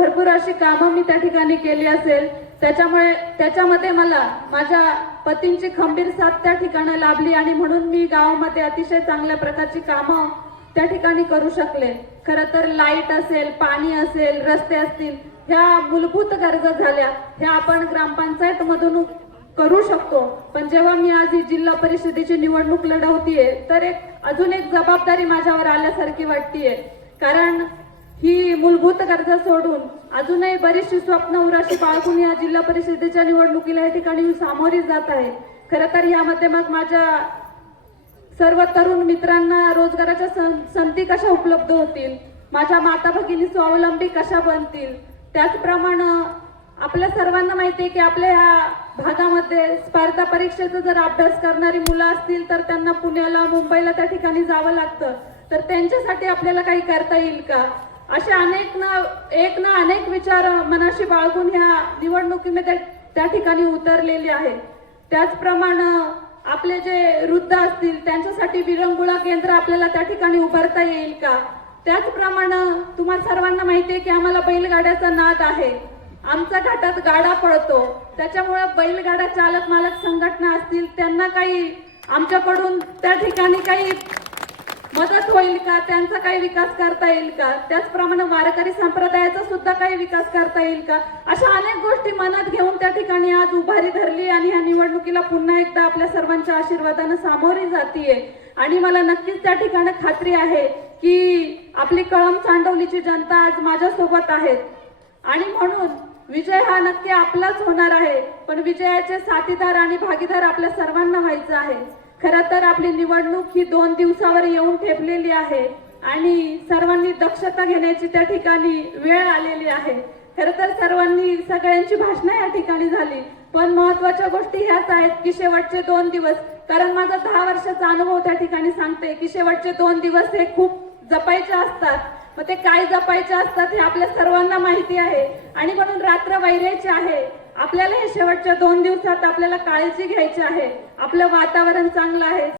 भरपूर अशी कामं मी त्या ठिकाणी केली असेल. त्याच्यामुळे त्याच्यामध्ये मला माझ्या पतींची खंबीर साथ त्या ठिकाणी लाभली आणि म्हणून मी गावामध्ये अतिशय चांगल्या प्रकारची कामं त्या ठिकाणी करू शकले. खरं तर लाइट असेल पाणी असेल रस्ते असतील ह्या मूलभूत गरजा झाल्या. ह्या आपण ग्रामपंचायत मधून करू शकतो. पण जेव्हा मी आज ही जिल्हा परिषदेची निवडणूक लढवतीये तर एक अजून एक जबाबदारी माझ्यावर आल्यासारखी वाटतीये. कारण ही मूलभूत गरजा सोडून अजूनही बरीचशी स्वप्न उराशी बाळगून या जिल्हा परिषदेच्या निवडणुकीला या ठिकाणी सामोरी जात आहे. खरं तर यामध्ये मग माझ्या सर्व तरुण मित्रांना रोजगाराच्या सं- संधी कशा उपलब्ध होतील? माझ्या माता भगिनी स्वावलंबी कशा बनतील? त्याचप्रमाणे आपल्या सर्वांना माहिती आहे की आपल्या ह्या भागामध्ये स्पर्धा परीक्षेचा जर अभ्यास करणारी मुलं असतील तर त्यांना पुण्याला मुंबईला त्या ठिकाणी जावं लागतं. तर त्यांच्यासाठी आपल्याला काही करता येईल का? असे अनेक ना एक ना अनेक विचार मनाशी बाळगून ह्या निवडणुकीमध्ये त्या ठिकाणी उतरलेले आहेत. त्याचप्रमाणे आपले जे वृद्ध असतील त्यांच्यासाठी विरंगुळा केंद्र आपल्याला त्या ठिकाणी उभारता येईल का? त्याचप्रमाणे तुम्हाला सर्वांना माहिती आहे की आम्हाला बैलगाड्याचा नाद आहे. आमच्या घाटात गाडा पळतो त्याच्यामुळे बैलगाडा चालक मालक संघटना असतील त्यांना काही आमच्याकडून त्या ठिकाणी काही मदत होईल का? त्यांचा काही विकास करता येईल का? त्याचप्रमाणे वारकरी संप्रदायाचा सुद्धा काही विकास करता येईल का? अशा अनेक गोष्टी मनात घेऊन त्या ठिकाणी आज उभारी धरली आणि ह्या निवडणुकीला पुन्हा एकदा आपल्या सर्वांच्या आशीर्वादानं सामोरी जातीये. आणि मला नक्कीच त्या ठिकाणी खात्री आहे की आपली कळम चांडवलीची जनता आज माझ्यासोबत आहेत. आणि म्हणून विजय हा नक्की आपलाच होणार आहे. पण विजयाचे साथीदार आणि भागीदार आपल्या सर्वांना व्हायचं आहे. खरं तर आपली निवडणूक ही दोन दिवसावर येऊन ठेपलेली आहे आणि सर्वांनी दक्षता घेण्याची त्या ठिकाणी वेळ आलेली आहे. खरं तर सर्वांनी सगळ्यांची भाषणं या ठिकाणी झाली. पण महत्त्वाच्या गोष्टी ह्याच आहेत की शेवटचे दोन दिवस. कारण माझा दहा वर्षाचा अनुभव त्या ठिकाणी सांगते की शेवटचे दोन दिवस हे खूप जपायचे असतात. मग ते काय जपायचे असतात हे आपल्या सर्वांना माहिती आहे. आणि म्हणून रात्र वैरायची आहे. आपल्याला हे शेवटच्या दोन दिवसात आपल्याला काळजी घ्यायची आहे. आपलं वातावरण चांगलं आहे.